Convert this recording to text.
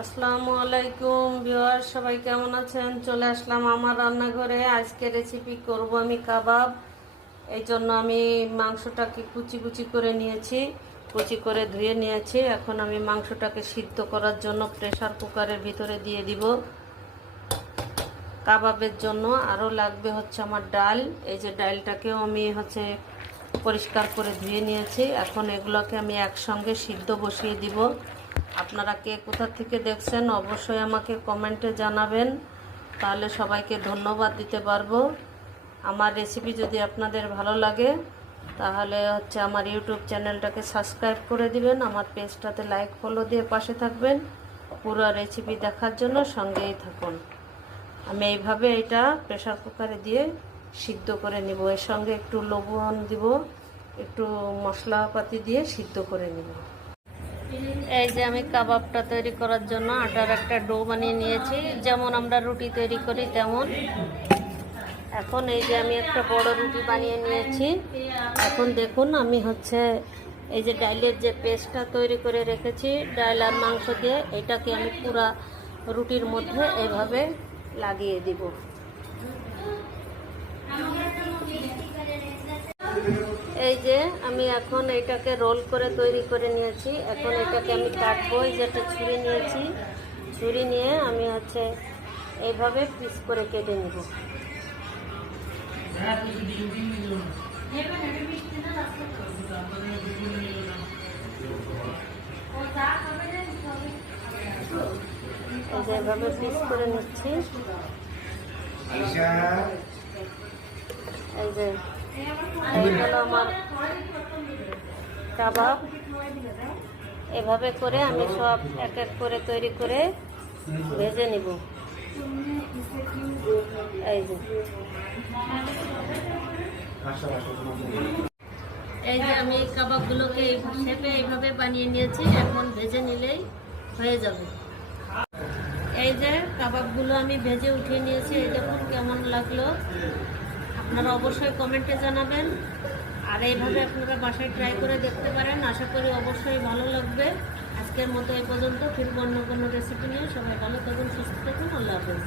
আসসালামু আলাইকুম ভিউয়ার, সবাই কেমন আছেন? চলে আসলাম আমার রান্নাঘরে। আজকে রেসিপি করব আমি কাবাব। এই জন্য আমি মাংসটাকে কুচি কুচি করে নিয়েছি, কুচি করে ধুয়ে নিয়েছি। এখন আমি মাংসটাকে সিদ্ধ করার জন্য প্রেসার কুকারের ভিতরে দিয়ে দিব। কাবাবের জন্য আরও লাগবে হচ্ছে আমার ডাল। এই যে ডালটাকেও আমি পরিষ্কার করে ধুয়ে নিয়েছি। এখন এগুলোকে আমি একসঙ্গে সিদ্ধ বসিয়ে দিব। আপনারা কে কোথা থেকে দেখছেন অবশ্যই আমাকে কমেন্টে জানাবেন, তাহলে সবাইকে ধন্যবাদ দিতে পারবো। আমার রেসিপি যদি আপনাদের ভালো লাগে তাহলে আমার ইউটিউব চ্যানেলটাকে সাবস্ক্রাইব করে দিবেন, আমার পেজটাতে লাইক ফলো দিয়ে পাশে থাকবেন। পুরো রেসিপি দেখার জন্য সঙ্গেই থাকুন। আমি এইভাবে এটা প্রেসার কুকারে দিয়ে সিদ্ধ করে নিব। এর সঙ্গে একটু লবণ দিব, একটু মশলাপাতি দিয়ে সিদ্ধ করে নিব। এই যে আমি কাবাবটা তৈরি করার জন্য আটার একটা ডো বানিয়ে নিয়েছি, যেমন আমরা রুটি তৈরি করি তেমন। এখন এই যে আমি একটা বড় রুটি বানিয়ে নিয়েছি। এখন দেখুন আমি এই যে ডালের যে পেস্টটা তৈরি করে রেখেছি ডাল আর মাংস দিয়ে, এটাকে আমি পুরা রুটির মধ্যে এভাবে লাগিয়ে দিব। এই যে আমি এখন এটাকে রোল করে তৈরি করে নিয়েছি। এখন এটাকে আমি কাটবো। যেটা ছুরি নিয়েছি, ছুরি নিয়ে আমি এইভাবে পিস করে কেটে নিব। এই যে এভাবে পিস করে নিচ্ছি। এই যে এই হলো আমার কাবাব। এভাবে করে আমি সব এক এক করে তৈরি করে ভেজে নিব। এই যে আমি কাবাবগুলোকে এই শেপে এইভাবে বানিয়ে নিয়েছি। এখন ভেজে নিলেই হয়ে যাবে। এই যে কাবাবগুলো আমি ভেজে উঠিয়ে নিয়েছি। এই দেখুন কেমন লাগলো, আপনারা অবশ্যই কমেন্টে জানাবেন। আর এইভাবে আপনারা বাসায় ট্রাই করে দেখতে পারেন, আশা করি অবশ্যই ভালো লাগবে। আজকের মতো এই পর্যন্ত, ফিরব অন্য কোনো রেসিপি নিয়ে। সবাই ভালো থাকুন, সুস্থ থাকুন, আল্লাহ হাফেজ।